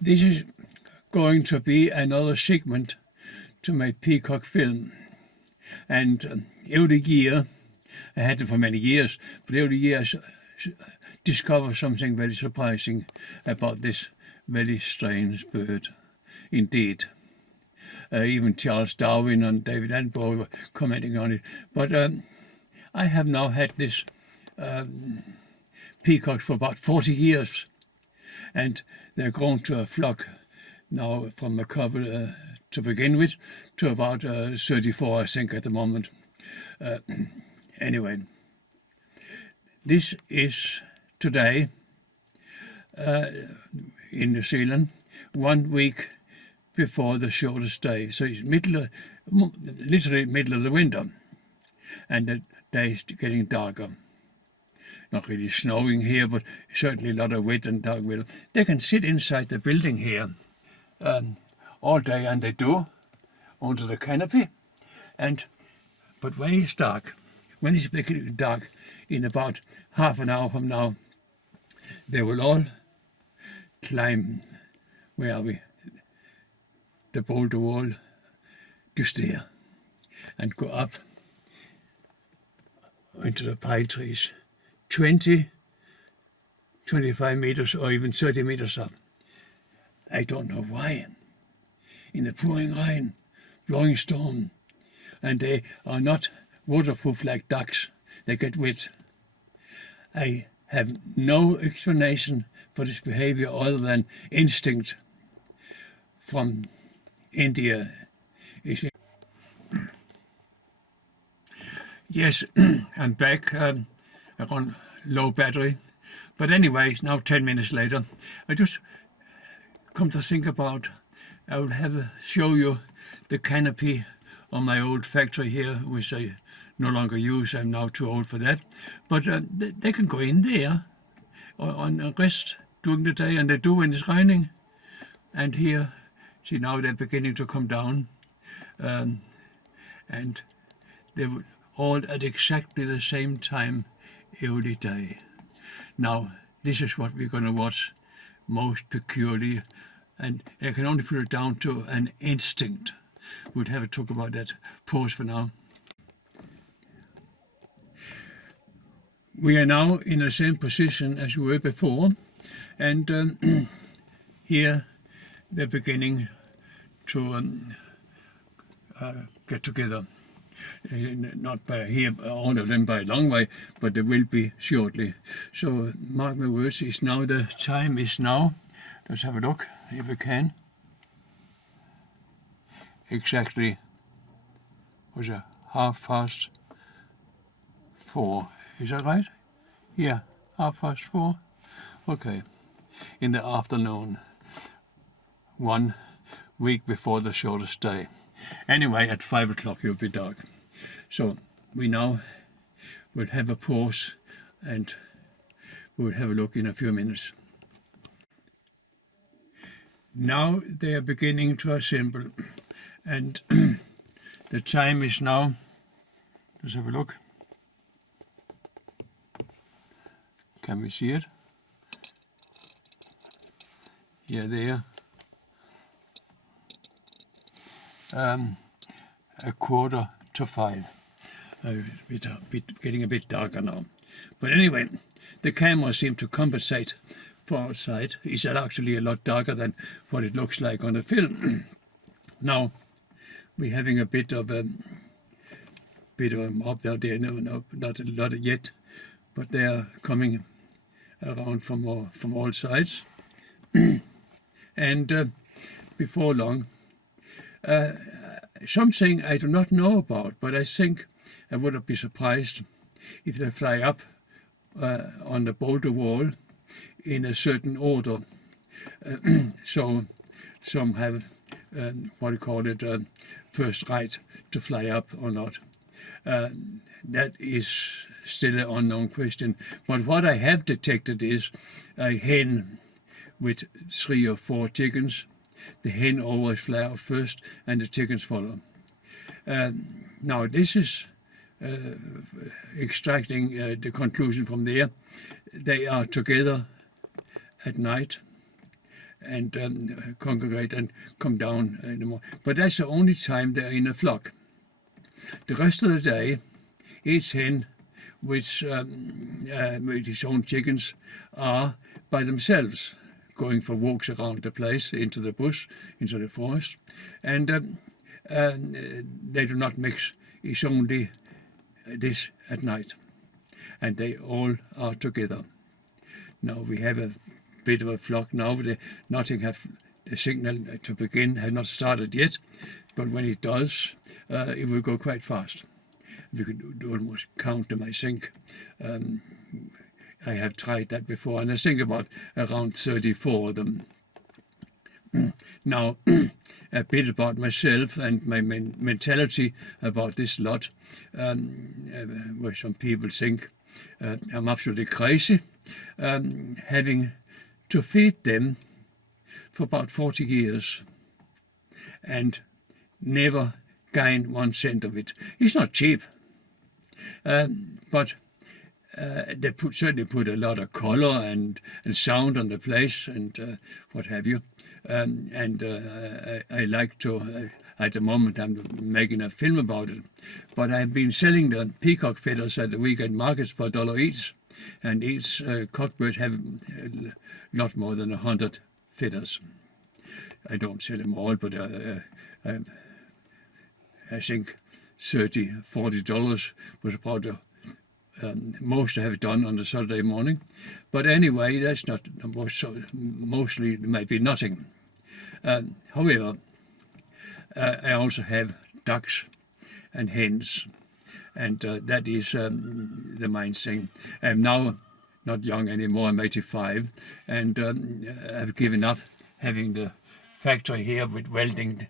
This is going to be another segment to my peacock film. And every year, I had it for many years, but every year I discover something very surprising about this very strange bird. Indeed. Even Charles Darwin and David Attenborough were commenting on it. But I have now had this peacock for about 40 years, and they're grown to a flock now from a couple to begin with to about 34, I think, at the moment. Anyway, this is today in New Zealand, 1 week before the shortest day. So it's literally middle of the winter, and the day is getting darker. Not really snowing here, but certainly a lot of wet and dark weather. They can sit inside the building here all day, and they do, under the canopy. But when it's dark, when it's becoming dark, in about half an hour from now, they will all climb, where are we? The boulder wall, just there, and go up into the pine trees, 20, 25 meters or even 30 meters up. I don't know why. In the pouring rain, blowing storm, and they are not waterproof like ducks. They get wet. I have no explanation for this behavior other than instinct from India. Yes, I'm back. I'm on low battery. But anyway, it's now 10 minutes later. I just come to think about, I would show you the canopy on my old factory here, which I no longer use. I'm now too old for that. But they can go in there on a rest during the day, and they do when it's raining. And here, see, now they're beginning to come down, and they would all at exactly the same time every day. Now, this is what we're going to watch most peculiarly, and I can only put it down to an instinct. We'll have a talk about that. Pause for now. We are now in the same position as we were before, and here they're beginning to get together. Not by here, all of them by a long way, but they will be shortly. So mark my words, the time is now. Let's have a look if we can. Exactly, was it 4:30? Is that right? Yeah, 4:30. Okay, in the afternoon, 1 week before the shortest day. Anyway, at 5 o'clock it will be dark. So we now will have a pause, and we'll have a look in a few minutes. Now they are beginning to assemble, and the time is now, let's have a look. Can we see it? Yeah, there. 4:45. Getting a bit darker now. But anyway, the camera seemed to compensate for outside. It's actually a lot darker than what it looks like on the film. Now, we're having a bit of a mob out there. No, not a lot yet, but they are coming around from all sides. And before long, something I do not know about, but I think I would not be surprised if they fly up on the boulder wall in a certain order. So some have first right to fly up or not. That is still an unknown question. But what I have detected is a hen with 3 or 4 chickens. The hen always fly out first, and the chickens follow. Now, this is extracting the conclusion from there. They are together at night, and congregate and come down in the morning. But that's the only time they're in a flock. The rest of the day, each hen with his own chickens are by themselves, going for walks around the place, into the bush, into the forest, and they do not mix. It's only this at night, and they all are together. Now we have a bit of a flock now. The signal to begin has not started yet, but when it does, it will go quite fast. We could almost count them, I think. I have tried that before, and I think about around 34 of them. Now, a bit about myself and my mentality about this lot, where some people think I'm absolutely crazy, having to feed them for about 40 years and never gain 1 cent of it. It's not cheap, but they certainly put a lot of color and sound on the place and what have you. I like to, at the moment I'm making a film about it, but I've been selling the peacock feathers at the weekend markets for $1 each, and each cockbird have a lot more than 100 feathers. I don't sell them all, but I think $30-40 was about the most I have done on the Saturday morning. But anyway, that's not mostly it might be nothing. However, I also have ducks and hens, and that is the main thing. I'm now not young anymore. I'm 85, and I've given up having the factory here with welding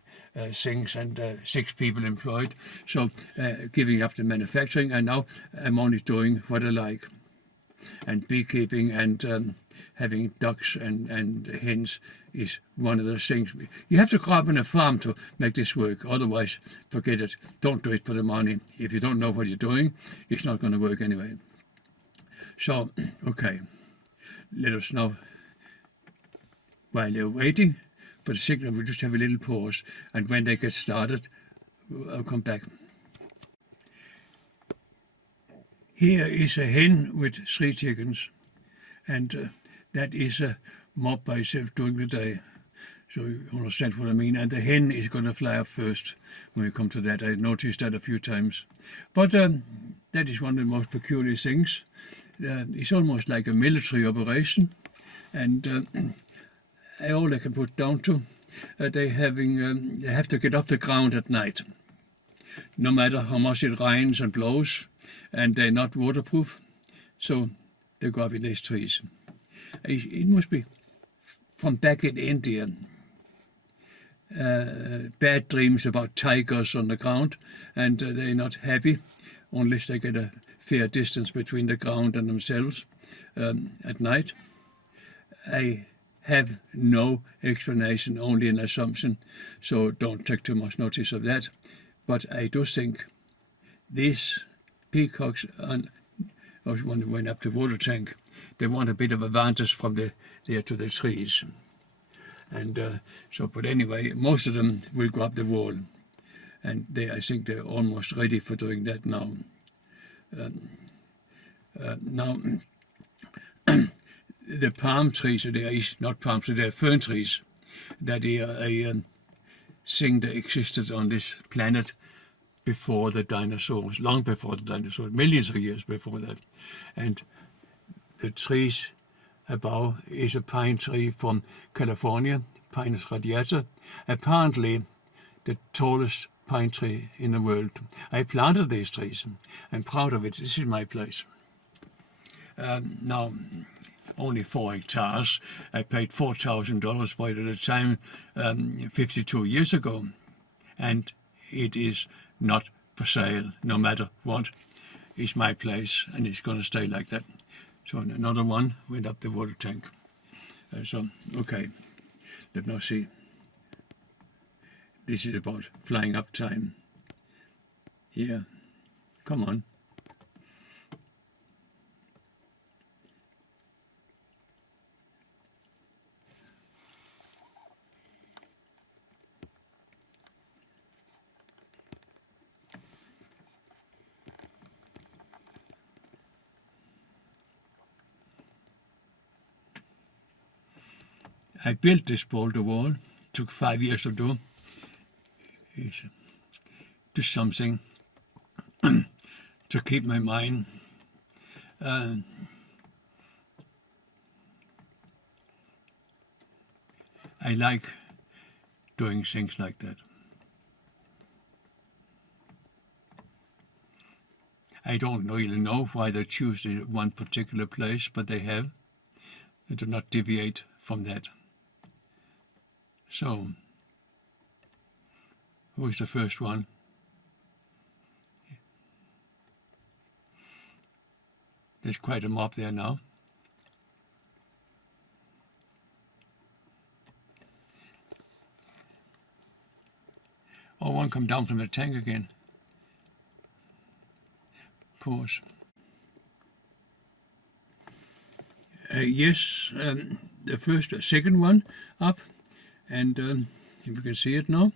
things and 6 people employed. So giving up the manufacturing, and now I'm only doing what I like. And beekeeping and having ducks and hens is one of those things. You have to grow up on a farm to make this work. Otherwise, forget it. Don't do it for the money. If you don't know what you're doing, it's not going to work anyway. So, okay, let us now, while they're waiting for the signal, we'll just have a little pause, and when they get started, I'll come back. Here is a hen with 3 chickens, and that is a mob by itself during the day. So you understand what I mean. And the hen is going to fly up first when we come to that. I noticed that a few times. But that is one of the most peculiar things. It's almost like a military operation, and all I can put down to, they have to get off the ground at night, no matter how much it rains and blows, and they're not waterproof, so they go up in these trees. It must be from back in India. Bad dreams about tigers on the ground, and they're not happy unless they get a fair distance between the ground and themselves at night. I have no explanation, only an assumption, so don't take too much notice of that. But I do think these peacocks, when they went up to water tank, they want a bit of advantage from there to the trees. And but anyway, most of them will go up the wall, and I think they're almost ready for doing that now. Now, the palm trees, not palm trees, they're fern trees, that are a thing that existed on this planet before the dinosaurs, long before the dinosaurs, millions of years before that. And the trees above is a pine tree from California, Pinus radiata, apparently the tallest pine tree in the world. I planted these trees. I'm proud of it. This is my place. Now, only 4 hectares. I paid $4,000 for it at the time, 52 years ago, and it is not for sale, no matter what. It's my place, and it's going to stay like that. So another one went up the water tank. Okay, let me see. This is about flying up time. Yeah, come on. I built this boulder wall. It took 5 years to do. It's just something to keep my mind I like doing things like that. I don't really know why they choose one particular place, but they have. They do not deviate from that. So, who is the first one? There's quite a mob there now. Oh, one come down from the tank again. Pause. Yes, the second one up, and if you can see it now,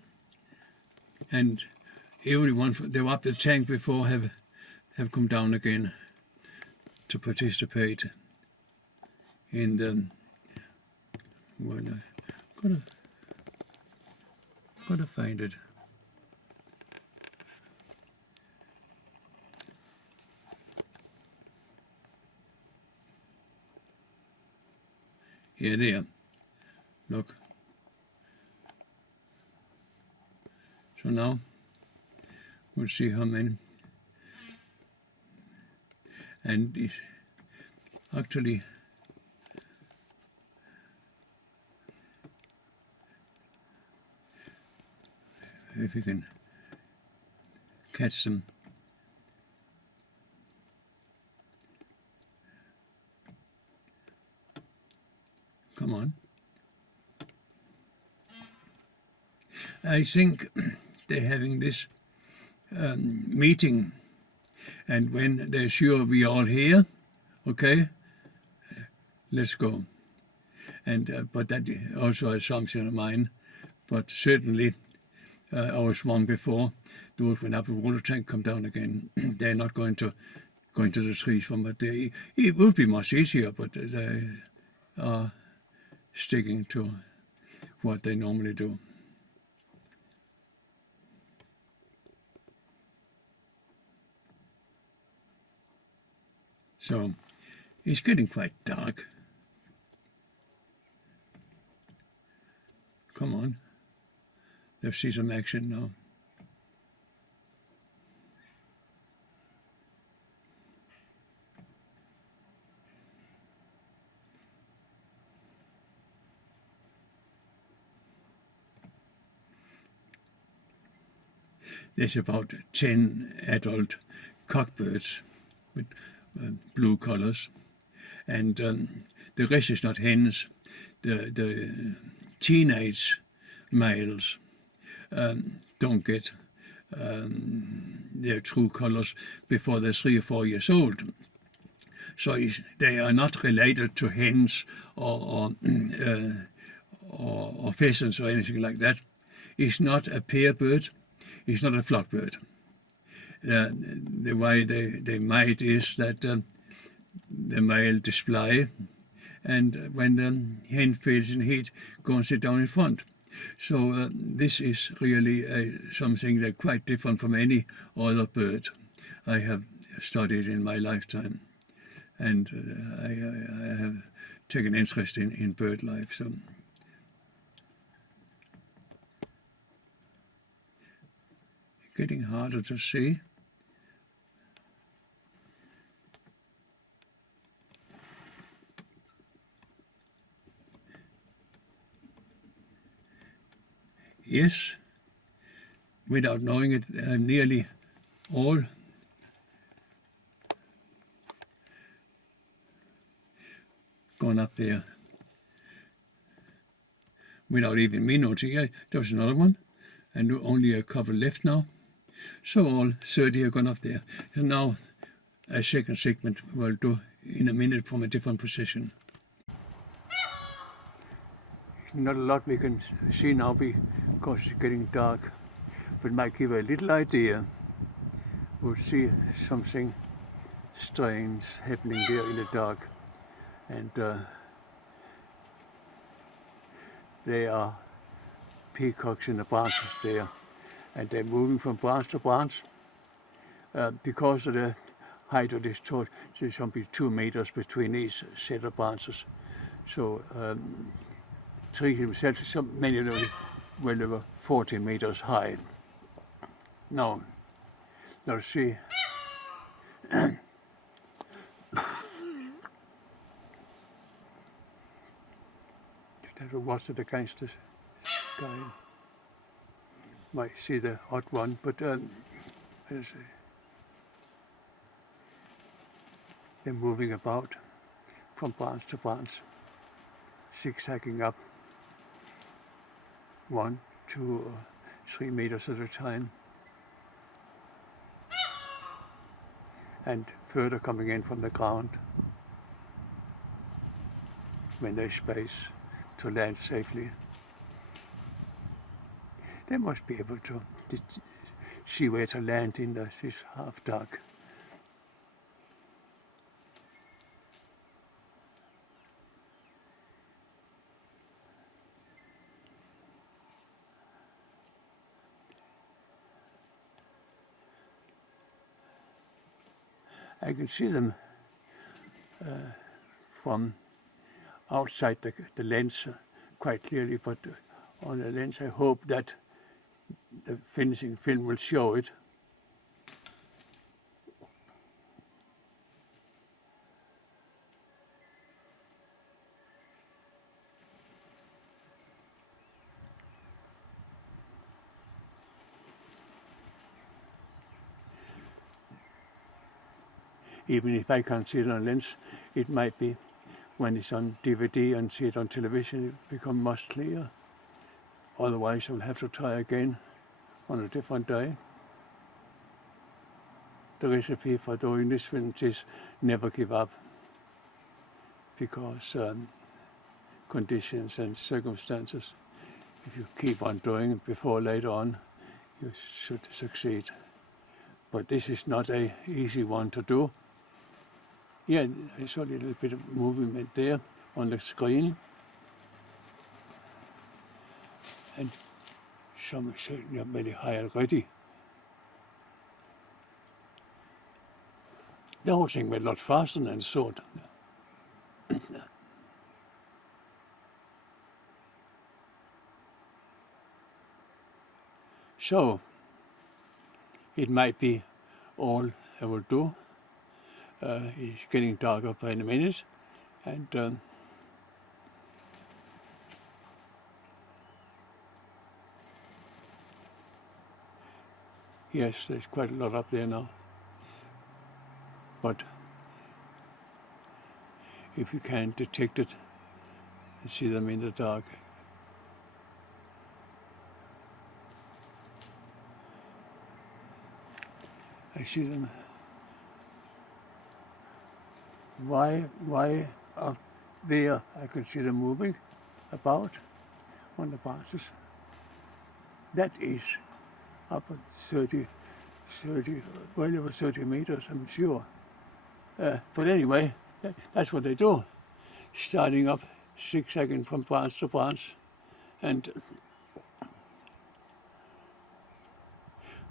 and everyone they were up the tank before have come down again to participate in the. Well, gotta find it. Yeah, there. Look. So now we'll see how many. And it's actually if you can catch them. Come on. I think they're having this meeting, and when they're sure we are all here, okay, let's go. And but that also an assumption of mine. But certainly, I was wrong before. Those went up the water tank, come down again. They're not going to the trees from it. It would be much easier, but they are sticking to what they normally do. So it's getting quite dark. Come on. Let's see some action now. There's about 10 adult cockbirds with blue colors, and the rest is not hens. The teenage males don't get their true colors before they're 3 or 4 years old. So they are not related to hens or pheasants or anything like that. It's not a pair bird. It's not a flock bird. The way they mate is that the male display, and when the hen feels in heat, go and sit down in front. So this is really something that's quite different from any other bird I have studied in my lifetime, and I have taken interest in bird life. So. Getting harder to see. Yes, without knowing it, nearly all gone up there. Without even me noticing, there was another one, and only a couple left now. So all 30 have gone up there. And now a second segment will do in a minute from a different position. Not a lot we can see now because it's getting dark, but might give a little idea. We'll see something strange happening there in the dark. And there are peacocks in the branches there, and they're moving from branch to branch because of the height of this torch. There's something 2 meters between each set of branches. So tree himself, so many of them well over 40 meters high. Now, let's see. Just have to watch it against the sky. Might see the odd one, but let's see. They're moving about from branch to branch, zigzagging up 1, 2, or 3 meters at a time, and further coming in from the ground when there's space to land safely. They must be able to see where to land in this half dark. I can see them from outside the lens quite clearly, but on the lens I hope that the finishing film will show it. Even if I can't see it on lens, it might be when it's on DVD and see it on television, it becomes much clearer. Otherwise, I'll have to try again on a different day. The recipe for doing this film is never give up, because conditions and circumstances, if you keep on doing it before later on, you should succeed. But this is not an easy one to do. Yeah, I saw a little bit of movement there on the screen. And some is certainly up very high already. The whole thing went a lot faster than I thought. So, it might be all I will do. It's getting darker by the minute, and yes, there's quite a lot up there now. But if you can detect it and see them in the dark, I see them. Why up there I can see them moving about on the branches? That is up at 30, well over 30 meters, I'm sure. But anyway, that's what they do. Starting up, zigzagging from branch to branch. And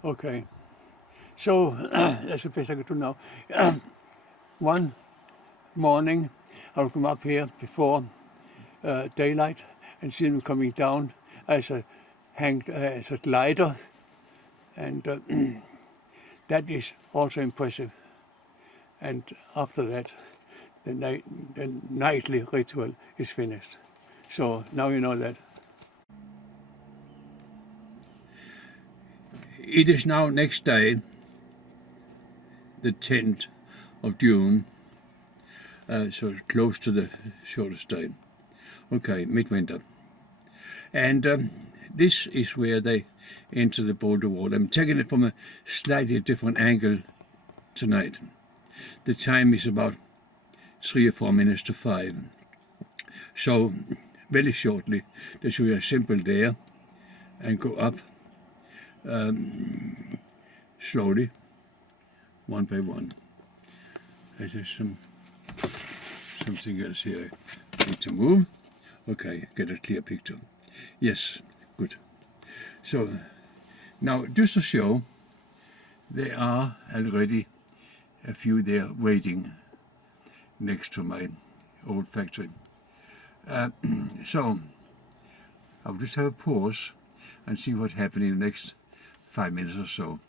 okay, so that's the best I could do now. One morning, I'll come up here before daylight and see them coming down as a glider, and that is also impressive. And after that, the nightly ritual is finished. So now you know that. It is now next day, the 10th of June, so close to the shortest day. Okay, midwinter. And this is where they enter the boulder wall. I'm taking it from a slightly different angle tonight. The time is about 3 or 4 minutes to 5. So very shortly they show you a simple there and go up slowly, one by one. There's something else here I need to move. Okay, get a clear picture. Yes, good. So now just to show, there are already a few there waiting next to my old factory. So I'll just have a pause and see what happens in the next 5 minutes or so.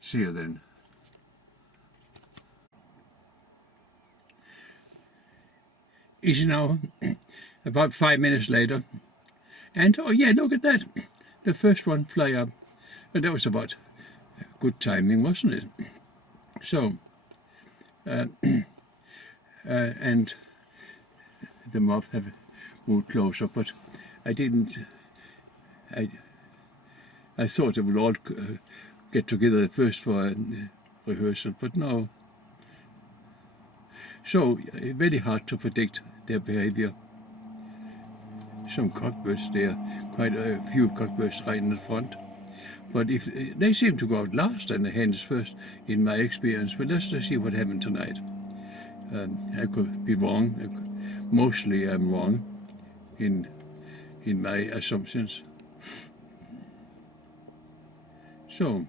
See you then. It's now about 5 minutes later, and oh yeah, look at that, the first one fly up, and that was about good timing, wasn't it? So and the mob have moved closer, but I didn't. I thought they would all get together first for a rehearsal, but no. So very hard to predict their behavior. Some cockbirds there, quite a few cockbirds right in the front. But if they seem to go out last and the hens first, in my experience. But let's see what happened tonight. I could be wrong. Mostly I'm wrong in my assumptions. So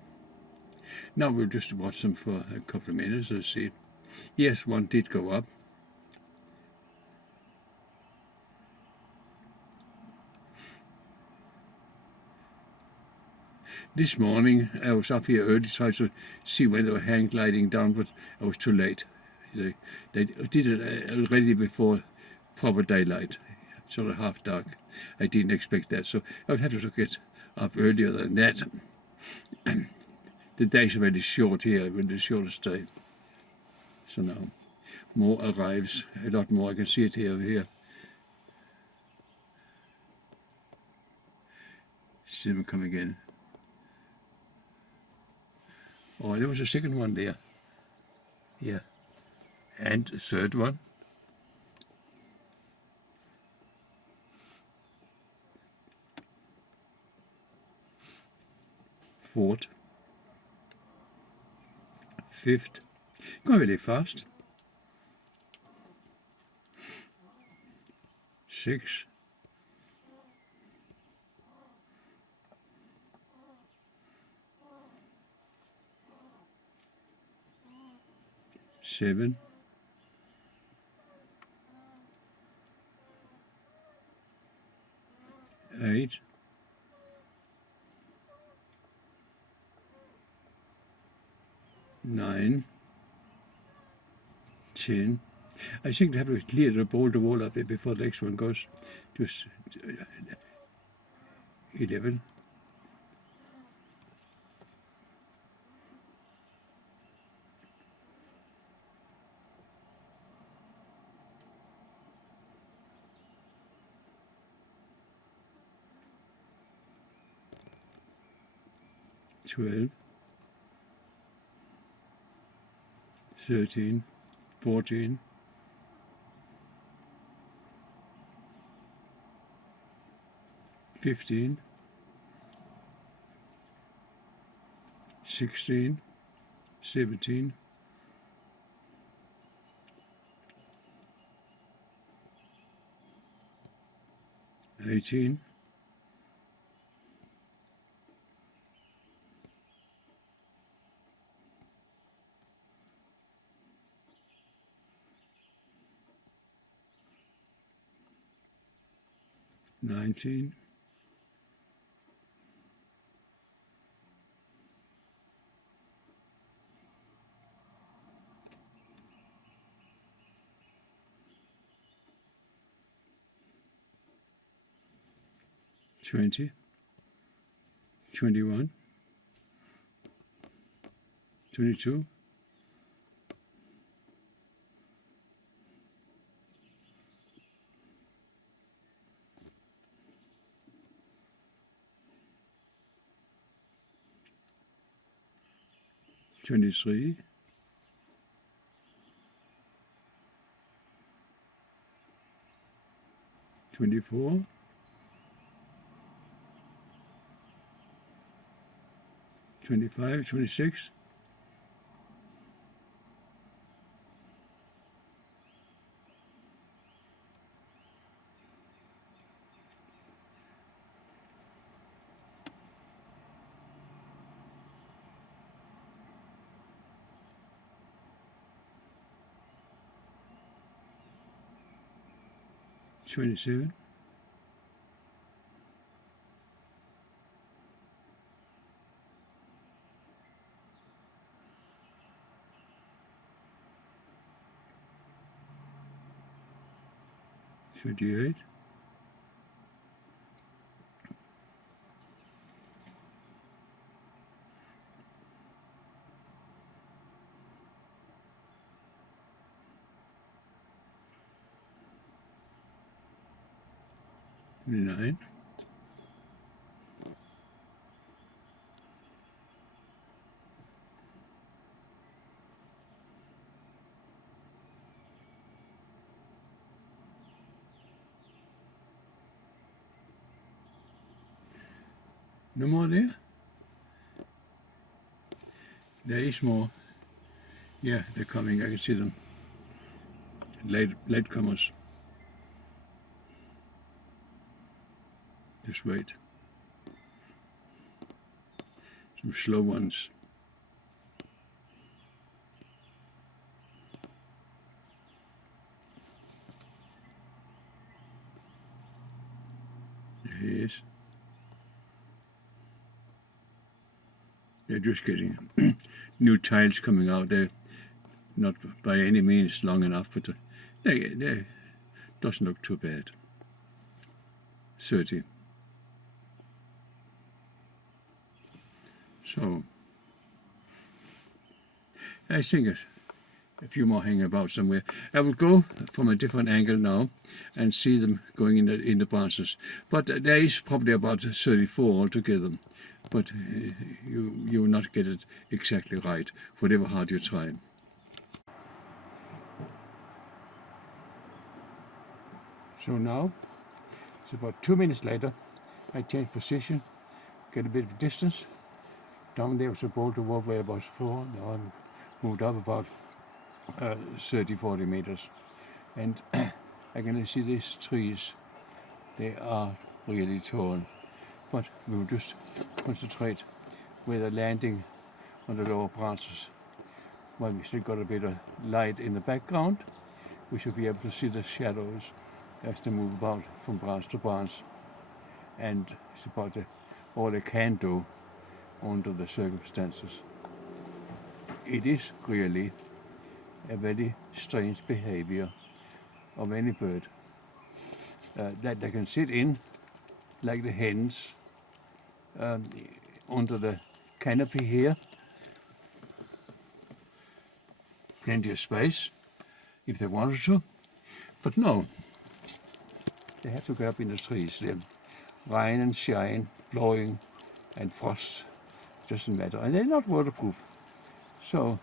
now we'll just watch them for a couple of minutes. Let's see. Yes, one did go up. This morning I was up here early, tried to see when they were hang gliding down, but I was too late. They did it already before proper daylight, sort of half dark. I didn't expect that, so I would have to get up earlier than that. The days are very short here, with the shortest day. So now more arrives, a lot more. I can see it here. See them come again. Oh, there was a second one there. Yeah. And a third one. Fourth. Fifth. Going really fast. Six. Seven. 8. 9. 10. I think they have to clear the wall up there before the next one goes. Just 11. 12. 13. 14. 15. 16. 17. 18. 19. 20. 21. 22. 23. 24. 25. 26. 27. 27. 28. 29. 'No more there? There is more. Yeah, they're coming. I can see them. Late comers. Just wait. Some slow ones. There he is. They're just getting new tiles coming out. They're not by any means long enough, but they doesn't look too bad. 30. So I think a few more hang about somewhere. I will go from a different angle now and see them going in the branches. But there is probably about 34 altogether. But you will not get it exactly right, whatever hard you try. So now, it's about 2 minutes later, I change position, get a bit of distance. Down there was a boulder walk where I was before. Now I'm moved up about 30-40 meters. And I can see these trees, they are really tall. But we will just concentrate with a landing on the lower branches. While we still got a bit of light in the background, we should be able to see the shadows as they move about from branch to branch. And it's about all I can do under the circumstances. It is really a very strange behavior of any bird that they can sit in like the hens under the canopy here. Plenty of space if they wanted to, but no, they have to get up in the trees. They're rain and shine, blowing and frost, doesn't matter, and they're not waterproof, so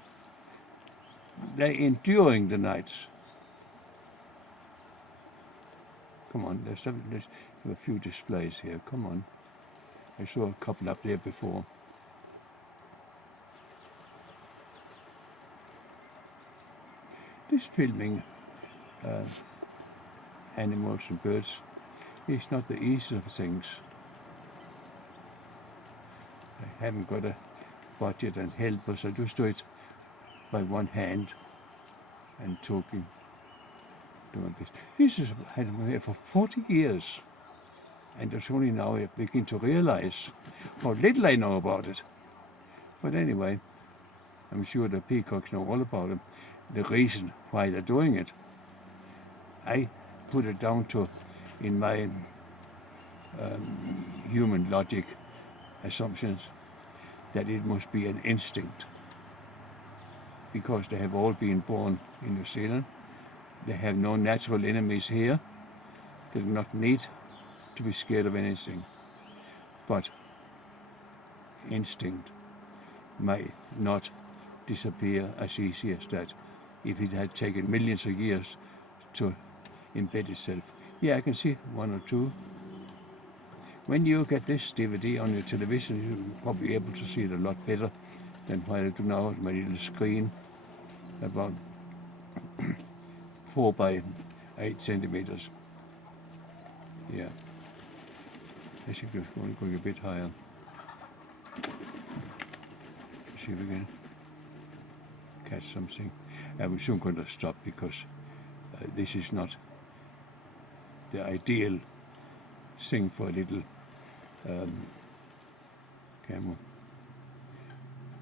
they're enduring the nights. Come on, there's a few displays here, come on. I saw a couple up there before. This filming animals and birds is not the easiest of things. I haven't got a budget and helpers, I just do it by one hand and talking. Doing this. This has been here for 40 years. And it's only now I begin to realize how little I know about it. But anyway, I'm sure the peacocks know all about it, the reason why they're doing it. I put it down to, in my human logic assumptions, that it must be an instinct. Because they have all been born in New Zealand. They have no natural enemies here. They do not need to be scared of anything, but instinct may not disappear as easy as that if it had taken millions of years to embed itself. Yeah, I can see one or two. When you get this DVD on your television, you'll probably be able to see it a lot better than what I do now on my little screen, about 4 by 8 centimeters. Yeah. I should just go a bit higher. See if we can catch something. And we're soon going to stop because this is not the ideal thing for a little camera.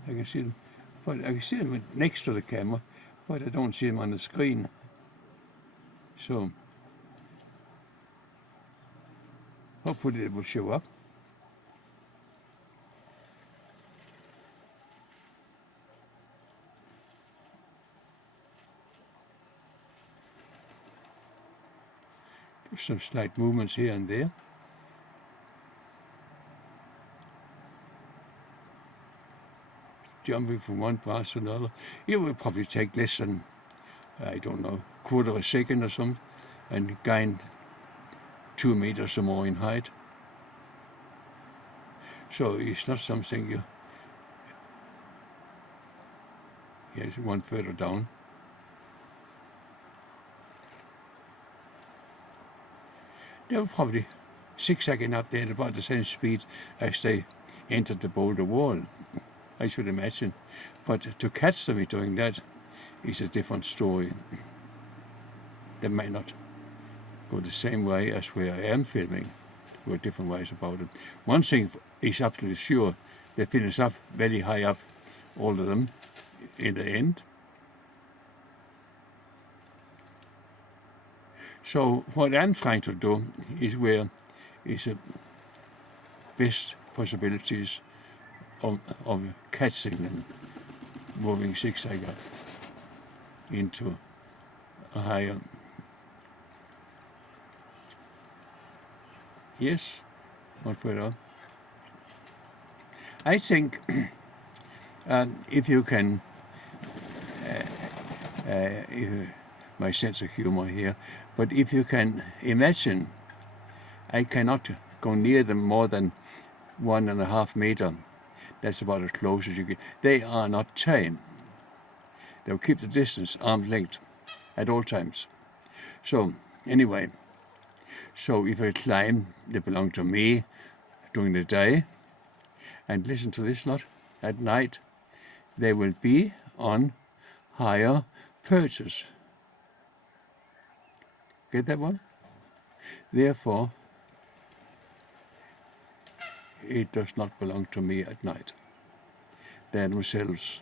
I can see them, but I can see them next to the camera, but I don't see them on the screen. So hopefully it will show up. Just some slight movements here and there. Jumping from one pass to another. It will probably take less than, I don't know, quarter of a second or something, and gain 2 meters or more in height. So it's not something you, here's one further down. They were probably zigzagging up there at about the same speed as they entered the boulder wall, I should imagine. But to catch them doing that is a different story. They might not go the same way as where I am filming. There are different ways about it. One thing is absolutely sure, they finish up very high up, all of them, in the end. So what I'm trying to do is where is the best possibilities of catching them, moving zigzag up into a higher. Yes, one further up. I think if you can, my sense of humor here, but if you can imagine, I cannot go near them more than 1.5 meters. That's about as close as you get. They are not tame. They'll keep the distance, arm's length, at all times. So anyway, so if I climb, they belong to me during the day, and listen to this lot, at night, they will be on higher perches. Get that one? Therefore, it does not belong to me at night. They are themselves,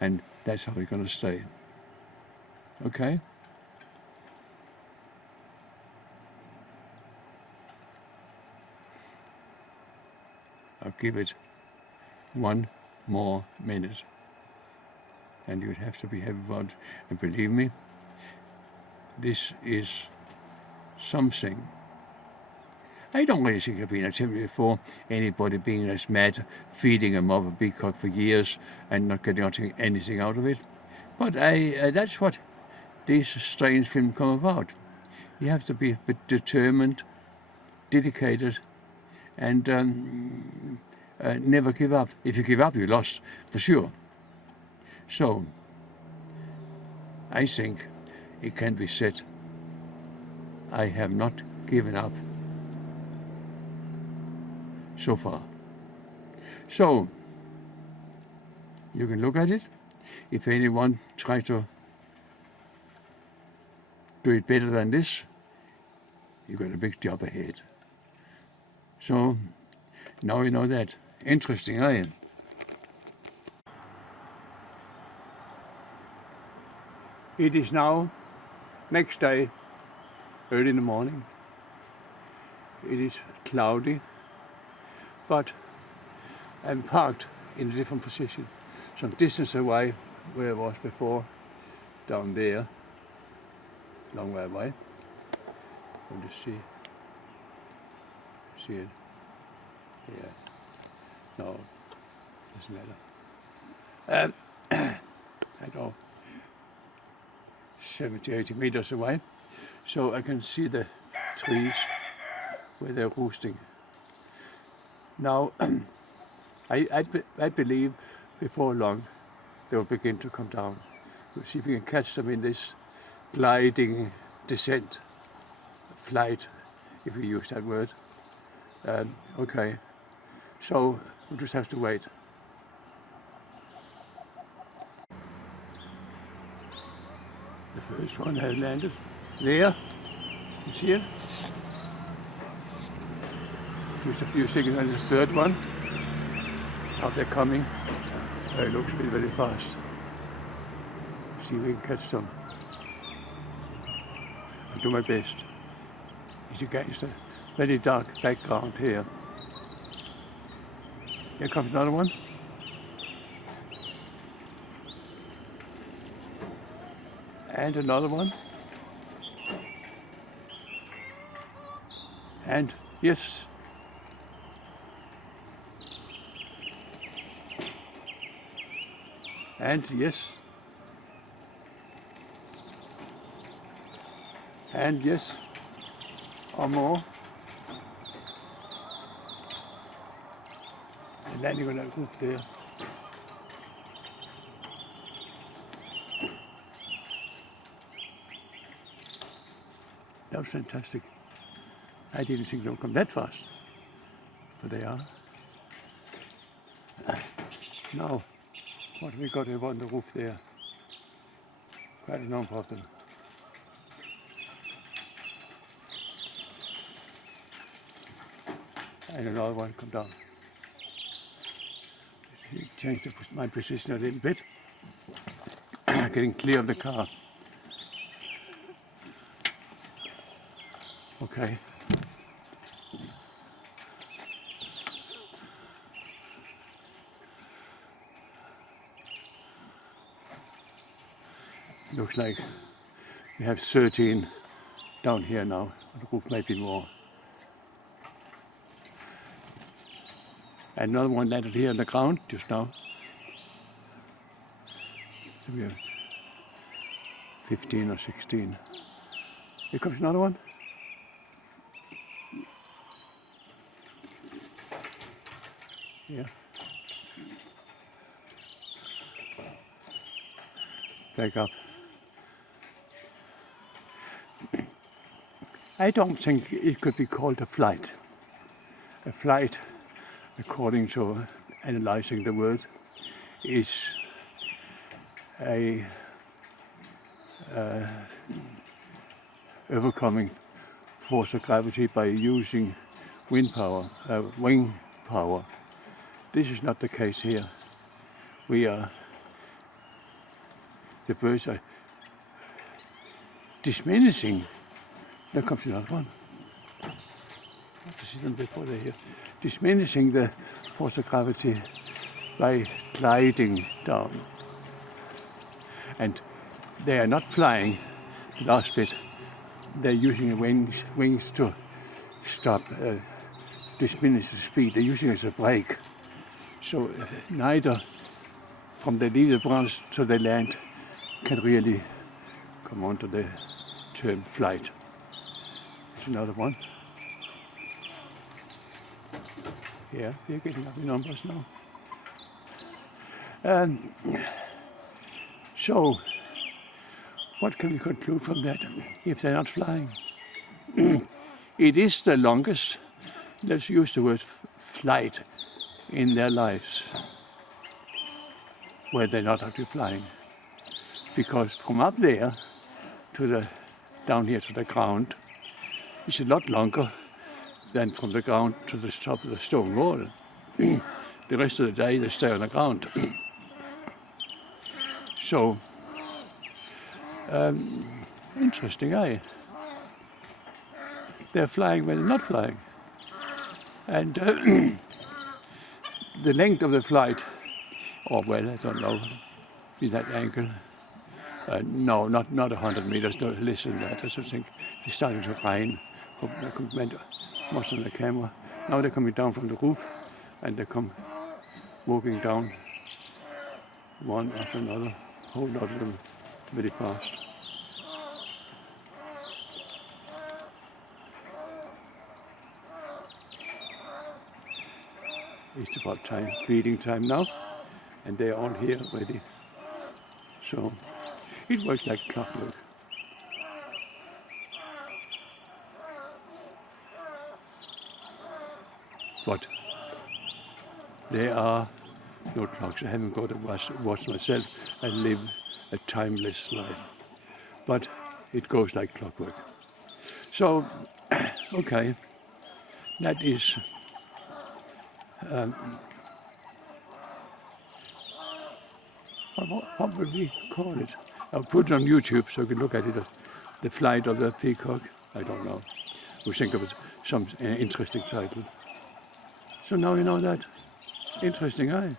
and that's how we're going to stay. Okay? I'll give it 1 more minute, and you'd have to be happy about it. And believe me, this is something. I don't really think I've been attempted before, anybody being as mad, feeding them up a peacock for years and not getting anything out of it. But that's what these strange films come about. You have to be a bit determined, dedicated, and never give up. If you give up, you're lost, for sure. So, I think it can be said, I have not given up so far. So, you can look at it. If anyone tries to do it better than this, you've got a big job ahead. So, now you know that. Interesting, eh? It is now next day, early in the morning. It is cloudy, but I'm parked in a different position, some distance away where I was before, down there, long way away. Let me see it. Yeah. No, doesn't matter. I don't know, 70, 80 meters away, so I can see the trees where they're roosting. Now, I believe before long they will begin to come down. We'll see if we can catch them in this gliding descent, flight, if we use that word. Okay, so we'll just have to wait. The first one has landed there. You see it? Just a few seconds on the third one. Now they're coming. It looks very, very fast. See if we can catch some. I'll do my best. It's against a very dark background here. Here comes another one. And another one. And yes. And yes. And yes. Or more. And landing on that roof there. That was fantastic. I didn't think they would come that fast, but they are. Now, what have we got here on the roof there? Quite a number of them. And another one come down. Change my position a little bit. Getting clear of the car. Okay. Looks like we have 13 down here now. The roof might be more. And another one landed here on the ground just now. So we have 15 or 16. Here comes another one. Yeah. Back up. I don't think it could be called a flight. A flight, according to analyzing the word, is a overcoming force of gravity by using wind power, wing power. This is not the case here. The birds are diminishing. There comes another one. I have to see them before they're here. Diminishing the force of gravity by gliding down. And they are not flying, the last bit. They're using wings to stop, diminish the speed. They're using it as a brake. So neither from the leader branch to the land can really come onto the term flight. There's another one. Yeah, we're getting up in numbers now. So, what can we conclude from that if they're not flying? It is the longest, let's use the word flight, in their lives where they're not actually flying. Because from up there to down here to the ground is a lot longer than from the ground to the top of the stone wall. The rest of the day they stay on the ground. So, interesting, eh? They're flying when they're not flying. And the length of the flight, or well, I don't know, in that angle. No, not 100 meters, no, less than that. I just think it's starting to rain. I could most on the camera. Now they're coming down from the roof, and they come walking down one after another, a whole lot of them very fast. It's about time, feeding time now, and they're all here already. So it works like clockwork. But there are no clocks. I haven't got to watch myself. I live a timeless life. But it goes like clockwork. So, okay, that is what would we call it? I'll put it on YouTube so you can look at it. The Flight of the Peacock. I don't know. We think of it some interesting title. So now you know that. Interesting, eh?